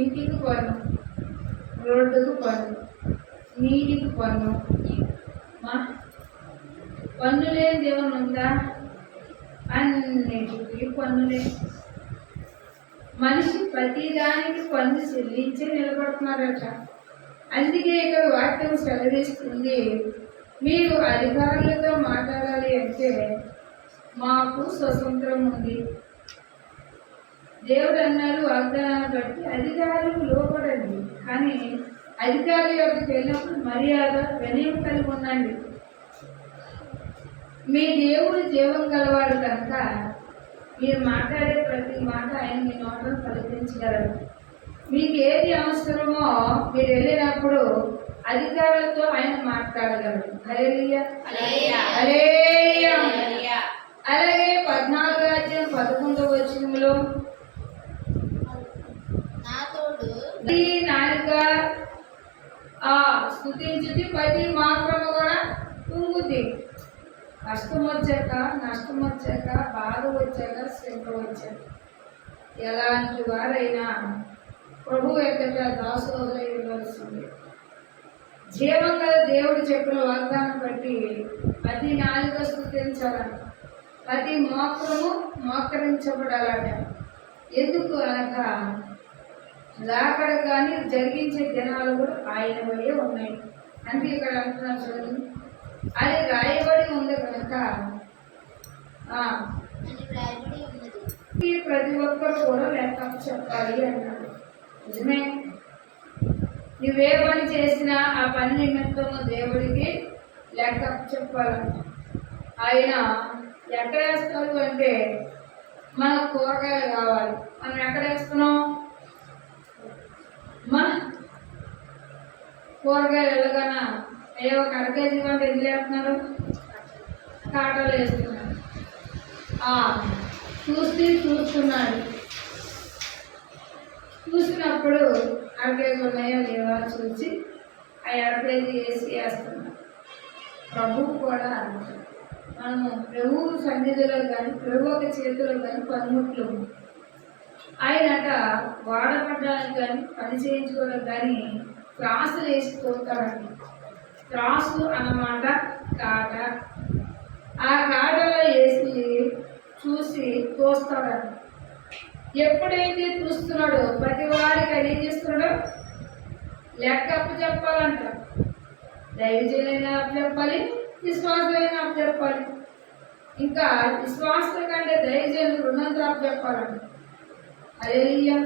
ఇంటికి పన్ను, రోడ్డుకు పన్ను, నీటికి పన్ను. పన్ను లేని దేవుని ఉందా? అన్నిటికీ పన్నులే. మనిషి ప్రతిదానికి పన్ను చెల్లించి నిలబడుతున్నారట. అందుకే ఇక్కడ వాక్యం సెలవిస్తుంది, మీరు అధికారులతో మాట్లాడాలి అంటే మాకు స్వతంత్రం ఉంది. దేవుడు అన్నారు వాగ్దానాన్ని బట్టి అధికారులకు లోపడండి, కానీ అధికారుల యొక్కకు వెళ్ళినప్పుడు మర్యాద వినయం కలిగి ఉండండి. మీ దేవుడు జీవం గలవాడు కనుక మీరు మాట్లాడే ప్రతి మాట ఆయన మీ నోటను పలికించగలరు. మీకు ఏది అవసరమో మీరు వెళ్ళినప్పుడు అధికారులతో ఆయన మాట్లాడగలరు. హల్లెలూయా, హల్లెలూయా. అలాగే 14:11 నాలుక స్తుతించుది, ప్రతి మాత్రము కూడా కుంగుద్ది. కష్టం వచ్చాక, నష్టం వచ్చాక, బాధ వచ్చాక, శ్రమ వచ్చాక ఎలాంటి వారైనా ప్రభు ఎక్కడ దాసోదరై ఉండవలసింది. జీవం గల దేవుడు చెప్పిన వాగ్దానం బట్టి ప్రతి నాలుక స్తుతించాలంట, ప్రతి మోకరము మోకరించబడాలట. ఎందుకు అనగా రాకడ కానీ జరిగించే దినాలు కూడా ఆయన వల్లే ఉన్నాయి. అంటే ఇక్కడ అంటున్నాను చూడండి, అది రాయబడి ఉంది కనుక ప్రతి ఒక్కరు కూడా లెక్క చెప్పాలి అన్నాడు. నిజమే, నువ్వే పని చేసినా ఆ పని నిమిత్తము దేవుడికి లెక్క చెప్పాలంట. ఆయన ఎక్కడ వేస్తాడు అంటే మనకు కూరగాయలు కావాలి, మనం ఎక్కడ వేస్తున్నాం? మన కూరగాయలు వెళ్ళగానా ఏవో కడకేజీ వాళ్ళు ఎందుకు వేస్తున్నారు? కాటలు వేస్తున్నారు. చూస్తున్నాడు. చూసినప్పుడు అరకేజీ ఉన్నాయో లేవా చూసి ఆ అరకేజీ వేస్తున్నాడు. ప్రభువు కూడా మనము ప్రభువు సన్నిధిలో కానీ ప్రభు ఒక చేతిలో కానీ పనిముట్లు ఆయనట వాడపడడానికి కానీ పని చేయించుకోవడానికి కానీ త్రాసులు వేసి తోస్తాడండి. త్రాసు అన్నమాట కాట. ఆ కాటలో వేసి చూసి తోస్తాడండి. ఎప్పుడైతే చూస్తున్నాడో ప్రతి వారికి అది ఏం చేస్తున్నాడో లెక్క అప్పు చెప్పాలంట. దైవజనులైన అప్పు చెప్పాలి, విశ్వాసులైన అప్పు చెప్పాలి. ఇంకా విశ్వాసుల కంటే దైవజనులు రుణంతో అప్పు చెప్పాలంట. హల్లెలూయా.